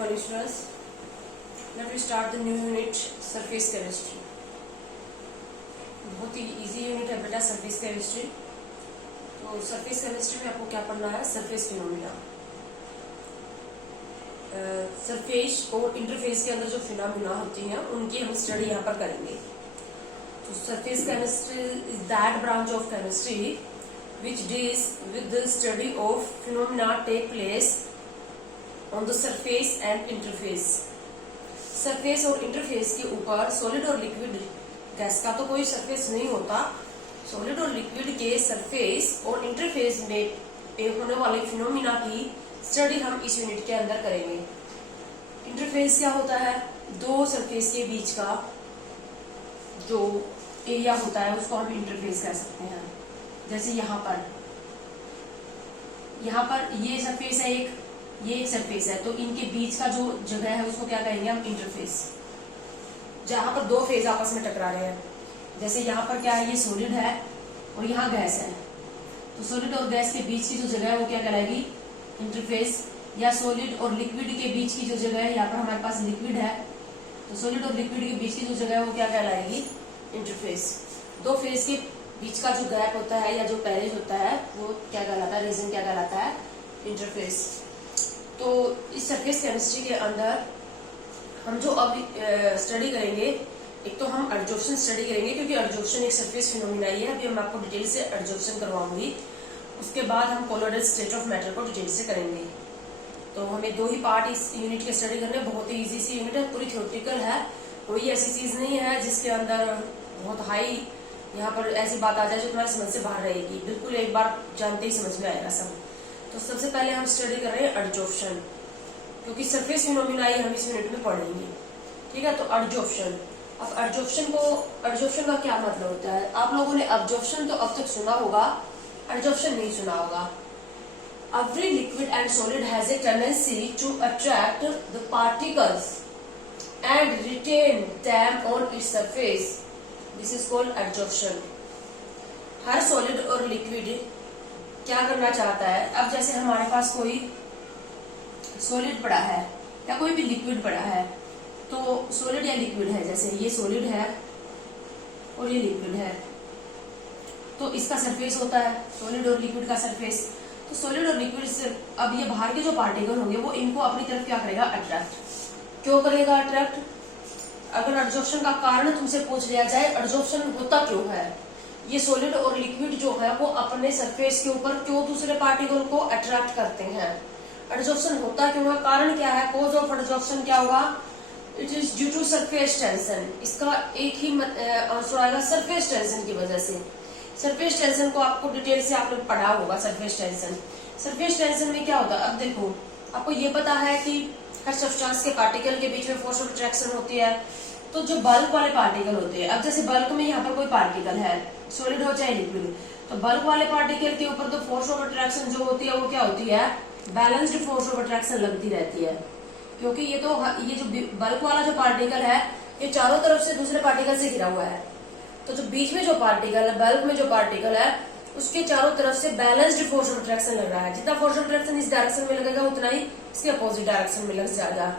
morning students. Let me start the new unit surface chemistry. बहुत ही easy unit है बेटा surface chemistry. तो surface chemistry में आपको क्या पढ़ना है? Surface phenomena. सरफेस और इंटरफेस के अंदर जो फिनोमिना होती हैं उनकी हम स्टडी यहाँ पर करेंगे। तो surface chemistry is that branch of chemistry which deals with the study of phenomena take place on the surface and interface. Surface और इंटरफेस के ऊपर सॉलिड और लिक्विड गैस का तो कोई सरफेस नहीं होता। सॉलिड और लिक्विड के सरफेस और इंटरफेस में होने वाले फिनोमिना की स्टडी हम इस यूनिट के अंदर करेंगे। इंटरफेस क्या होता है? दो सरफेस के बीच का जो एरिया होता है उसको हम इंटरफेस कह सकते हैं। जैसे यहाँ पर ये सरफेस है, ये एक सरफेस है, तो इनके बीच का जो जगह है उसको क्या कहेंगे हम? इंटरफेस। जहां पर दो फेज आपस में टकरा रहे हैं, जैसे यहाँ पर क्या है, ये सॉलिड है और यहाँ गैस है, तो सॉलिड और गैस के बीच की जो जगह है वो क्या कहलाएगी? इंटरफेस। या सॉलिड और लिक्विड के बीच की जो जगह है, यहाँ पर हमारे पास लिक्विड है, तो सॉलिड और लिक्विड के बीच की जो जगह है वो क्या कहलाएगी? इंटरफेस। दो फेज के बीच का जो गैप होता है या जो पैरेज होता है वो क्या कहलाता है? रीजन क्या कहलाता है? इंटरफेस। तो इस सरफेस केमिस्ट्री के अंदर हम जो अब स्टडी करेंगे, एक तो हम एडजॉर्प्शन स्टडी करेंगे क्योंकि एडजॉर्प्शन एक सरफेस फिनोमिना ही है। अभी हम आपको डिटेल से एडजॉर्प्शन करवाऊंगी। उसके बाद हम कोलोइडल स्टेट ऑफ मैटर को डिटेल से करेंगे। तो हमें दो ही पार्ट इस यूनिट के स्टडी करने। बहुत ही इजी सी यूनिट है, पूरी थ्योरेटिकल है। कोई ऐसी चीज नहीं है जिसके अंदर बहुत हाई यहाँ पर ऐसी बात आ जाए जो तुम्हारी समझ से बाहर रहेगी। बिल्कुल एक बार जानते ही समझ में आएगा सब। तो सबसे पहले हम स्टडी कर रहे हैं एडजॉर्प्शन, क्योंकि सरफेस फिनोमिना ही हम इस यूनिट में पढ़ेंगे। ठीक है, तो एडजॉर्प्शन। अब एडजॉर्प्शन का क्या मतलब होता है? आप लोगों ने एब्जॉर्प्शन तो अब तक सुना होगा, एडजॉर्प्शन नहीं सुना होगा। Every liquid and solid has a tendency to attract the particles and retain them on its surface. This is called adsorption. Her solid और लिक्विड क्या करना चाहता है? अब जैसे हमारे पास कोई सॉलिड पड़ा है या कोई भी लिक्विड पड़ा है, तो सॉलिड या लिक्विड है, जैसे ये सॉलिड है और ये लिक्विड है, तो इसका सरफेस होता है सॉलिड और लिक्विड का सरफेस। तो सॉलिड और लिक्विड से अब ये बाहर के जो पार्टिकल होंगे वो इनको अपनी तरफ क्या करेगा? अट्रैक्ट। क्यों करेगा अट्रैक्ट? अगर एडजॉर्प्शन का कारण तुमसे पूछ लिया जाए, एडजॉर्प्शन होता क्यों है? ये सॉलिड और लिक्विड जो है वो अपने सरफेस के ऊपर क्यों दूसरे पार्टिकल को अट्रैक्ट करते हैं? एडजॉर्प्शन होता क्यों है? कारण क्या है? कॉज ऑफ एडजॉर्प्शन क्या होगा? It is due to surface tension. इसका एक ही आंसर आएगा, सरफेस टेंशन की वजह से। सरफेस टेंशन को आपको डिटेल से आपने पढ़ा होगा। सरफेस टेंशन में क्या होता है? अब देखो, आपको ये पता है कि हर सब्सटेंस के पार्टिकल के बीच में फोर्स ऑफ अट्रैक्शन होती है। तो जो बल्क वाले पार्टिकल होते हैं, अब जैसे बल्क में यहाँ पर कोई पार्टिकल है, सॉलिड हो चाहे लिक्विड, तो बल्क वाले पार्टिकल के ऊपर तो फोर्स ऑफ अट्रैक्शन जो होती है वो क्या होती है? बैलेंस्ड फोर्स ऑफ अट्रैक्शन लगती रहती है। क्योंकि ये जो बल्क वाला जो पार्टिकल है ये चारों तरफ से दूसरे पार्टिकल से घिरा हुआ है, तो जो बीच में जो पार्टिकल है, बल्क में जो पार्टिकल है, उसके चारों तरफ से बैलेंस्ड फोर्स ऑफ अट्रैक्शन लग रहा है। जितना फोर्स ऑफ अट्रैक्शन इस डायरेक्शन में लगेगा उतना ही इसके अपोजिट डायरेक्शन में लग जाएगा।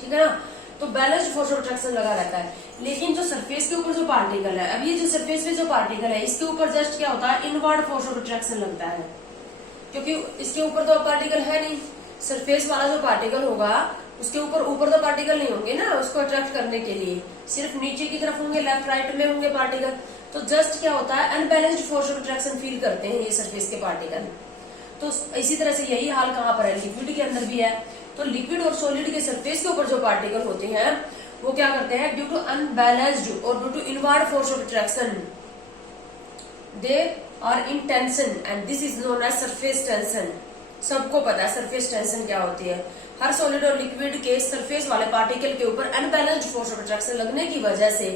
ठीक है ना? तो बैलेंस्ड फोर्स ऑफ अट्रैक्शन लगा रहता है। लेकिन जो सरफेस के ऊपर जो पार्टिकल है, अब ये जो सरफेस में जो पार्टिकल है इसके ऊपर जस्ट क्या होता है? इनवर्ड फोर्स ऑफ अट्रैक्शन लगता है, क्योंकि इसके ऊपर तो पार्टिकल है नहीं। सरफेस वाला जो पार्टिकल होगा उसके ऊपर तो पार्टिकल नहीं होंगे ना उसको अट्रैक्ट करने के लिए, सिर्फ नीचे की तरफ होंगे, लेफ्ट राइट में होंगे पार्टिकल। तो जस्ट क्या होता है? Unbalanced force of attraction feel करते हैं ये सरफेस के पार्टिकल। तो इसी तरह से यही हाल कहाँ पर है? लिक्विड के अंदर भी है। तो लिक्विड और सॉलिड के सरफेस के ऊपर जो पार्टिकल होते हैं वो क्या करते हैं? ड्यू टू अनबैलेंस्ड और due to inward force of attraction they are in tension and this is known as surface tension. सबको पता है सरफेस टेंशन क्या होती है। हर सॉलिड और लिक्विड के सरफेस वाले पार्टिकल के ऊपर अनबैलेंस्ड फोर्स ऑफ अट्रैक्शन लगने की वजह से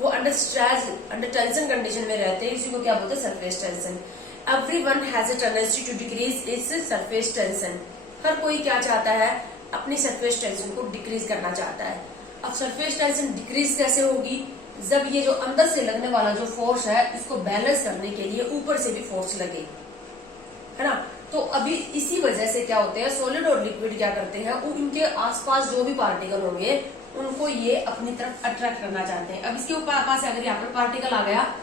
वो under stress, under tension condition में रहते हैं। इसी को क्या बोलते हैं? Surface tension. Everyone has a tendency to decrease its surface tension. हर कोई क्या चाहता है? अपनी सरफेस टेंशन को डिक्रीज करना चाहता है। अब सरफेस टेंशन डिक्रीज कैसे होगी? जब ये जो अंदर से लगने वाला जो फोर्स है इसको बैलेंस करने के लिए ऊपर से भी फोर्स लगे, है ना? तो अभी इसी वजह से क्या होते हैं, सॉलिड और लिक्विड क्या करते हैं, वो इनके आसपास जो भी पार्टिकल होंगे उनको ये अपनी तरफ अट्रैक्ट करना चाहते हैं। अब इसके ऊपर पास अगर यहाँ पर पार्टिकल आ गया,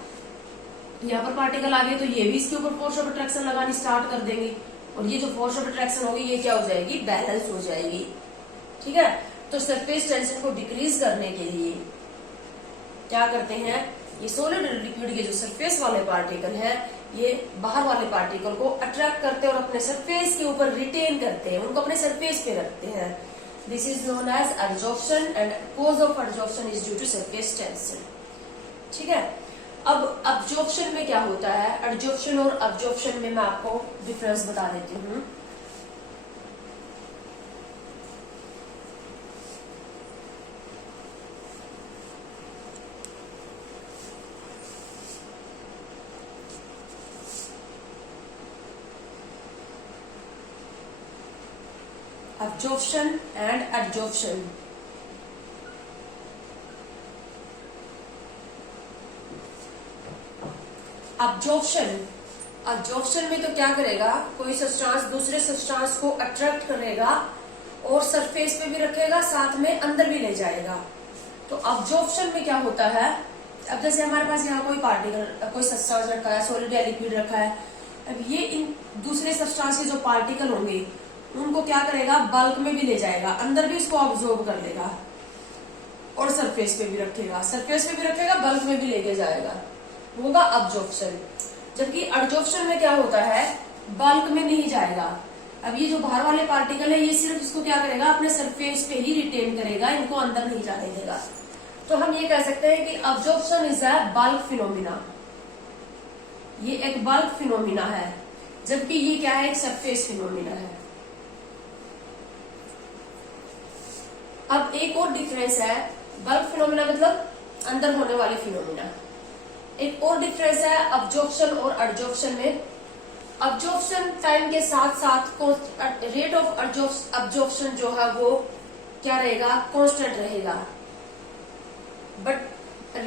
यहाँ पर पार्टिकल आ गए, तो ये भी इसके ऊपर फोर्स ऑफ अट्रैक्शन लगानी स्टार्ट कर देंगे, और ये जो फोर्स ऑफ अट्रैक्शन होगी ये क्या हो जाएगी, बैलेंस हो जाएगी। ठीक है, तो सरफेस टेंशन को डिक्रीज करने के लिए क्या करते हैं, ये सॉलिड और लिक्विड के जो सरफेस वाले पार्टिकल हैं ये बाहर वाले पार्टिकल को अट्रैक्ट करते हैं और अपने सरफेस के ऊपर रिटेन करते हैं, उनको अपने सरफेस पे रखते हैं। This is known as adsorption and cause of adsorption is due to surface tension. ठीक है, अब अब्जॉर्प्शन में क्या होता है, एडजॉर्प्शन और अब्जॉर्प्शन में मैं आपको डिफरेंस बता देती हूँ। Absorption and adsorption। अब्जॉर्प्शन में तो क्या करेगा, कोई सब्सटेंस दूसरे सब्सटेंस को अट्रैक्ट करेगा और सरफेस पे भी रखेगा, साथ में अंदर भी ले जाएगा। तो अब्जॉर्प्शन में क्या होता है, अब जैसे हमारे पास यहाँ कोई पार्टिकल, कोई सब्सटेंस रखा है, सॉलिड या लिक्विड रखा है, अब ये इन दूसरे सब्सटेंस के जो पार्टिकल होंगे उनको क्या करेगा, बल्क में भी ले जाएगा, अंदर भी उसको ऑब्जॉर्ब कर लेगा और सरफेस पे भी रखेगा, सरफेस पे भी रखेगा, बल्क में भी लेके जाएगा, होगा अब्जॉर्प्शन। जबकि एडजॉर्प्शन में क्या होता है, बल्क में नहीं जाएगा। अब ये जो बाहर वाले पार्टिकल है ये सिर्फ इसको क्या करेगा, अपने सरफेस पे ही रिटेन करेगा, इनको अंदर नहीं जाने देगा। तो हम ये कह सकते हैं कि absorption is a bulk phenomena, ये एक बल्क फिनोमिना है, जबकि ये क्या है, एक सरफेस फिनोमिना है। अब एक और डिफरेंस है, बल्क फिनोमिना मतलब अंदर होने वाले फिनोमिना। एक और डिफरेंस है अब्जॉर्प्शन और एडजॉर्प्शन में। अब्जॉर्प्शन टाइम के साथ साथ रेट ऑफ अब्जॉर्प्शन जो है वो क्या रहेगा, कांस्टेंट रहेगा, but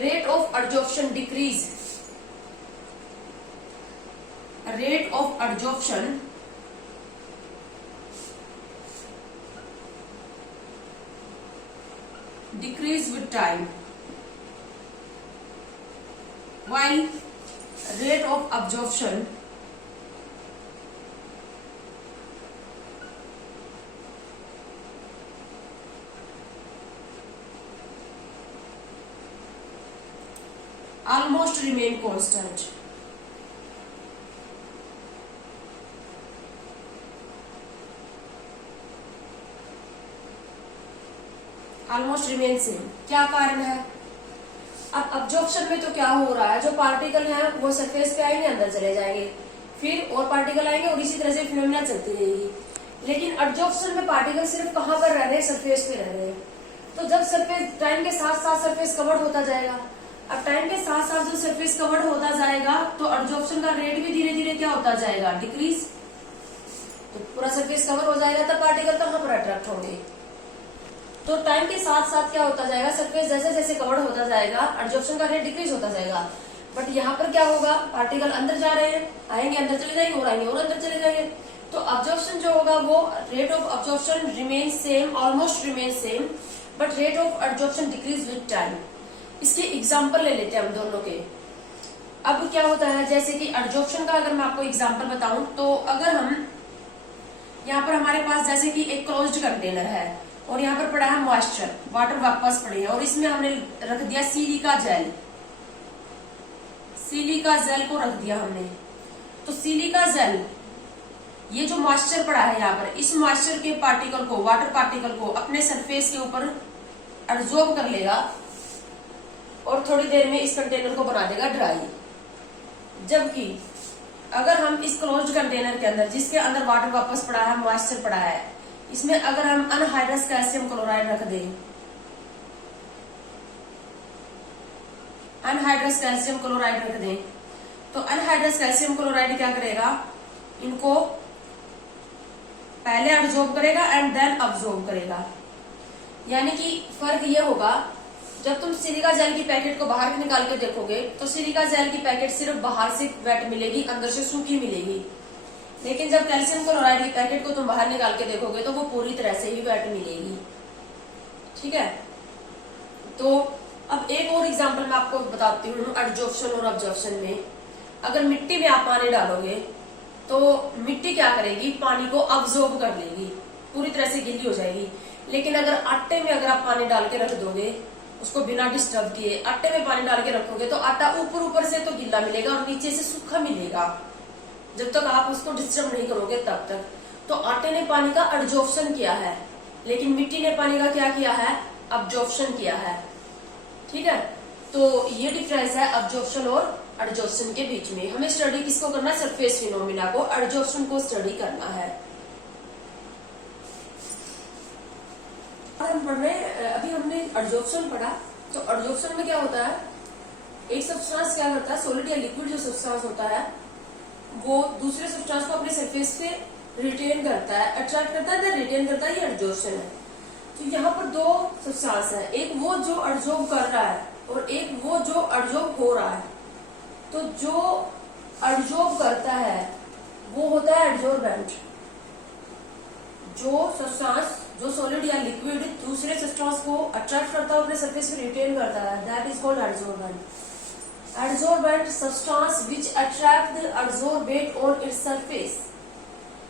rate of adsorption decrease, rate of adsorption decrease with time, while rate of absorption almost remain constant। Almost remain same. क्या कारण है, अब अब्जॉर्प्शन में तो क्या हो रहा है, जो पार्टिकल हैं वो सरफेस पे आएंगे, अंदर चले जाएंगे, फिर और पार्टिकल आएंगे और इसी तरह से फिनोमिना चलती रहेगी। लेकिन एडजॉर्प्शन में पार्टिकल सिर्फ कहाँ पर रह रहे हैं, सरफेस पे रह रहे हैं। तो जब सरफेस टाइम के साथ साथ सरफेस कवर्ड होता जाएगा, अब टाइम के साथ साथ जो सरफेस कवर्ड होता जाएगा तो एडजॉर्प्शन का रेट भी धीरे धीरे क्या होता जाएगा, डिक्रीज। तो पूरा सरफेस कवर हो जाएगा तब पार्टिकल कहाँ पर अट्रैक्ट होंगे। तो टाइम के साथ साथ क्या होता जाएगा, सरफेस जैसे जैसे कवर्ड होता जाएगा एब्जॉर्प्शन का रेट डिक्रीज होता जाएगा। बट यहाँ पर क्या होगा, पार्टिकल अंदर जा रहे हैं, आएंगे अंदर चले जाएंगे और आएंगे और अंदर चले जाएंगे। तो अब्जॉर्प्शन जो होगा वो rate of absorption remain same, almost remain same, but rate of absorption decrease with time. इसके एग्जाम्पल ले लेते हैं हम दोनों के। अब क्या होता है, जैसे कि एब्जॉर्प्शन का अगर मैं आपको एग्जाम्पल बताऊं, तो अगर हम यहाँ पर हमारे पास जैसे कि एक क्लोज्ड कंटेनर है और यहाँ पर पड़ा है मॉइस्चर, वाटर वापस पड़े हैं और इसमें हमने रख दिया सिलिका जेल, सिलिका जेल को रख दिया हमने। तो सिलिका जेल, ये जो मॉइस्चर पड़ा है यहाँ पर, इस मॉइस्चर के पार्टिकल को, वाटर पार्टिकल को अपने सरफेस के ऊपर एब्जॉर्ब कर लेगा और थोड़ी देर में इस कंटेनर को बना देगा ड्राई। जबकि अगर हम इस क्लोज्ड कंटेनर के अंदर, जिसके अंदर वाटर वापस पड़ा है, मॉइस्चर पड़ा है, इसमें अगर हम अनहाइड्रस कैल्शियम क्लोराइड रख दें, अनहाइड्रस कैल्शियम क्लोराइड रख दें, तो अनहाइड्रस कैल्शियम क्लोराइड क्या करेगा, इनको पहले एब्जॉर्ब करेगा एंड देन अब्जॉर्ब करेगा। यानी कि फर्क ये होगा, जब तुम सिलिका जेल की पैकेट को बाहर निकाल के देखोगे तो सिलिका जेल की पैकेट सिर्फ बाहर से वेट मिलेगी, अंदर से सूखी मिलेगी। लेकिन जब कैल्शियम क्लोराइड की पैकेट को तुम बाहर निकाल के देखोगे तो वो पूरी तरह से ही वेट मिलेगी। ठीक है, तो अब एक और एग्जांपल मैं आपको बताती हूँ एडजॉर्प्शन और अब्जॉर्प्शन में। अगर मिट्टी में आप पानी डालोगे तो मिट्टी क्या करेगी, पानी को अब्जॉर्ब कर लेगी, पूरी तरह से गीली हो जाएगी। लेकिन अगर आटे में अगर आप पानी डाल के रख दोगे, उसको बिना डिस्टर्ब किए आटे में पानी डाल के रखोगे तो आटा ऊपर ऊपर से तो गीला मिलेगा और नीचे से सूखा मिलेगा, जब तक आप उसको डिस्टर्ब नहीं करोगे तब तक। तो आटे ने पानी का एडजॉर्प्शन किया है, लेकिन मिट्टी ने पानी का क्या किया है, अब्जॉर्प्शन किया है। ठीक है, तो ये डिफरेंस है अब्जॉर्प्शन और एडजॉर्प्शन के बीच में। हमें स्टडी किसको करना है, सरफेस फिनोमिना को, एडजॉर्प्शन को स्टडी करना है। हम पढ़ रहे हैं, अभी हमने एडजॉर्प्शन पढ़ा, तो एडजॉर्प्शन में क्या होता है, एक सब्सटेंस क्या करता है, सॉलिड या लिक्विड जो सब्सटेंस होता है वो दूसरे सब्सटेंस को अपने सरफेस पे रिटेन करता है, अट्रैक्ट करता है या रिटेन करता है, ये एडजॉर्प्शन है। तो यहाँ पर दो सब्सटेंस है, एक वो जो एडजॉर्ब कर रहा है और एक वो जो एडजॉर्ब हो रहा है। तो जो एडजॉर्ब करता है वो होता है एडजॉर्बेंट। जो सब्सटेंस, जो सॉलिड या लिक्विड दूसरे सब्सटेंस को अट्रैक्ट करता है, अपने सरफेस पे रिटेन करता है, that is called adsorbent. Adsorbent substance which attract the adsorbate on its surface,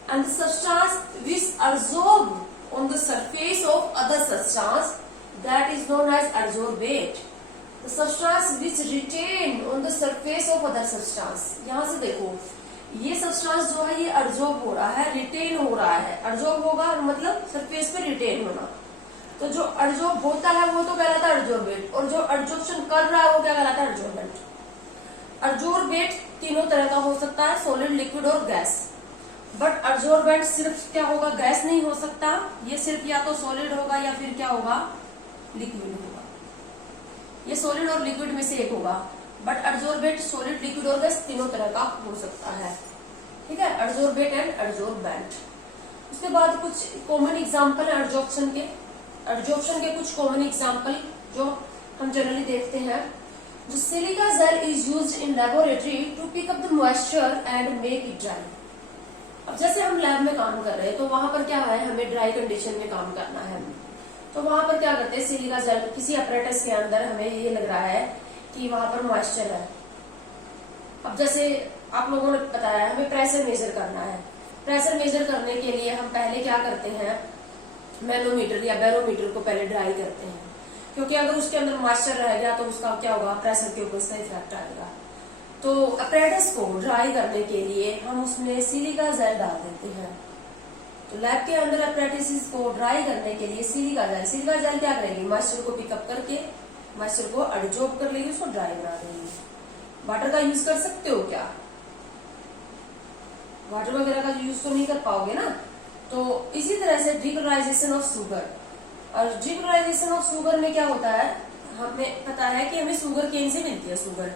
and the substance which adsorb on the surface of other substance, that is known as adsorbate. The substance which retain on the surface of other substance, यहाँ से देखो ये substance जो है ये adsorb हो रहा है, रिटेन हो रहा है। एडजॉर्ब होगा मतलब सरफेस पे रिटेन होना, तो जो एडजॉर्ब होता है वो तो कहलाता है एडजॉर्बेट, और जो एडजॉर्प्शन कर रहा है वो क्या कहलाता है, एडजॉर्बेंट। एडजॉर्बेट तीनों तरह का हो सकता है, सॉलिड, लिक्विड और गैस। बट एडजॉर्बेंट सिर्फ क्या होगा, गैस नहीं हो सकता, ये सिर्फ या तो सॉलिड होगा या फिर क्या होगा, लिक्विड होगा। ये सॉलिड और लिक्विड में से एक होगा, बट एडजॉर्बेट सॉलिड, लिक्विड और गैस तीनों तरह का हो सकता है। ठीक है, एडजॉर्बेट एंड एडजॉर्बेंट। उसके बाद कुछ कॉमन एग्जाम्पल है एडजॉर्प्शन के। एडजॉर्प्शन के कुछ कॉमन एग्जाम्पल जो हम जनरली देखते हैं, जो silica gel is used in laboratory to pick up the moisture and make it dry. अब जैसे हम लैब में काम कर रहे हैं तो वहां पर क्या है, हमें ड्राई कंडीशन में काम करना है, तो वहां पर क्या करते हैं, सिलिका जेल किसी अपरेटस के अंदर हमें ये लग रहा है कि वहां पर मॉइस्चर है। अब जैसे आप लोगों ने बताया हमें प्रेशर मेजर करना है। प्रेशर मेजर करने के लिए हम पहले क्या करते हैं, मैनोमीटर या बैरोमीटर को पहले ड्राई करते हैं, क्योंकि अगर उसके अंदर मॉइस्चर रह गया तो उसका क्या होगा, प्रेशर के ऊपर इसका इफेक्ट आएगा। तो अपरेटस को ड्राई करने के लिए हम उसमें सिलिका जेल डाल देते हैं। तो लैब के अंदर अपरेटिस को ड्राई करने के लिए सिलिका जेल क्या करेगी, मॉइस्चर को पिकअप करके मॉइस्चर को एडजॉर्ब कर लेगी, उसको ड्राई बना देगी। वाटर का यूज कर सकते हो क्या, वाटर वगैरह का यूज तो नहीं कर पाओगे ना। तो इसी तरह से डिक्लोराइजेशन ऑफ शुगर, और डिक्लोराइजेशन ऑफ शुगर में क्या होता है, हमें पता है कि हमें शुगर केन से मिलती है शुगर,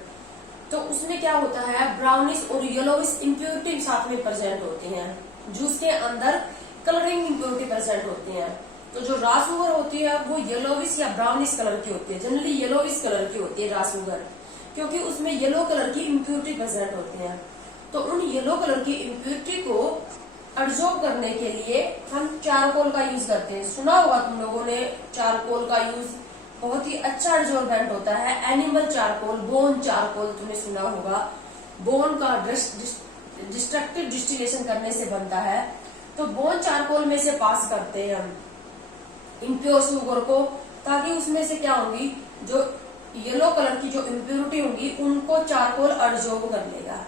तो उसमें क्या होता है, ब्राउनिश और येलोविश इम्प्योरिटी साथ में प्रेजेंट होती हैं। जूस के अंदर कलरिंग इम्प्योरिटी प्रेजेंट होती है। तो जो रॉ शुगर होती है वो येलोविश या ब्राउनिश कलर की होती है, जनरली येलोविश कलर की होती है रॉ शुगर, क्योंकि उसमें येलो कलर की इम्प्योरिटी प्रेजेंट होती है। तो उन येलो कलर की इम्प्योरिटी को एडजॉर्ब करने के लिए हम चारकोल का यूज करते हैं। सुना होगा तुम लोगों ने चारकोल का यूज, बहुत ही अच्छा एडजॉर्बेंट होता है। एनिमल चारकोल, बोन चारकोल तुमने सुना होगा, बोन का डिस्ट्रक्टिव डिस्टिलेशन करने से बनता है। तो बोन चारकोल में से पास करते हैं हम इम्प्योर शुगर को, ताकि उसमें से क्या होंगी, जो येलो कलर की जो इम्प्योरिटी होंगी उनको चारकोल एडजॉर्ब कर लेगा।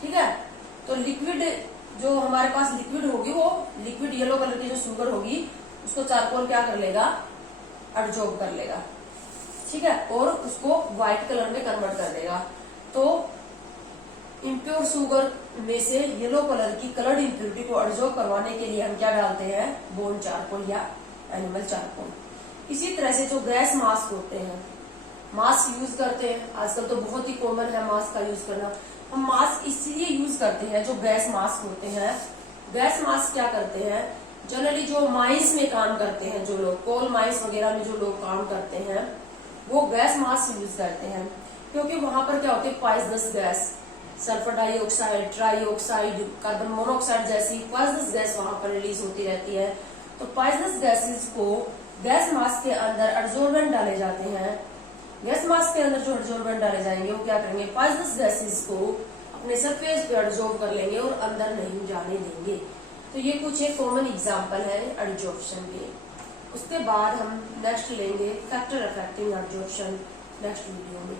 ठीक है, तो लिक्विड जो हमारे पास लिक्विड होगी, वो लिक्विड येलो कलर की जो शुगर होगी उसको चारकोल क्या कर लेगा, एडजॉर्ब कर लेगा। ठीक है, और उसको व्हाइट कलर में कन्वर्ट कर देगा। तो इम्प्योर शुगर में से येलो कलर की कलर्ड इम्प्योरिटी को एडजॉर्ब करवाने के लिए हम क्या डालते हैं, बोन चारकोल या एनिमल चारकोल। इसी तरह से जो गैस मास्क होते हैं, मास्क यूज करते हैं, आजकल तो बहुत ही कॉमन है मास्क का यूज करना। हम मास्क इसलिए यूज करते हैं, जो गैस मास्क होते हैं, गैस मास्क क्या करते हैं, जनरली जो माइंस में काम करते हैं, जो लोग कोल माइंस वगैरह में जो लोग काम करते हैं वो गैस मास्क यूज करते हैं, क्योंकि वहां पर क्या होती है, poisonous gas, sulphur dioxide, trioxide, carbon monoxide जैसी पॉइजनस गैस वहां पर रिलीज होती रहती है। तो पॉइजनस गैसेस को गैस मास्क के अंदर एडजोर्बेंट डाले जाते हैं। गैस मास्क के अंदर जो एडजोर्बेंट डाले जाएंगे वो क्या करेंगे, पॉइजनस गैसेस को अपने सरफेस पे एडजॉर्ब कर लेंगे और अंदर नहीं जाने देंगे। तो ये कुछ एक कॉमन एग्जांपल है एडजॉर्प्शन के। उसके बाद हम नेक्स्ट लेंगे factor affecting adsorption next video में।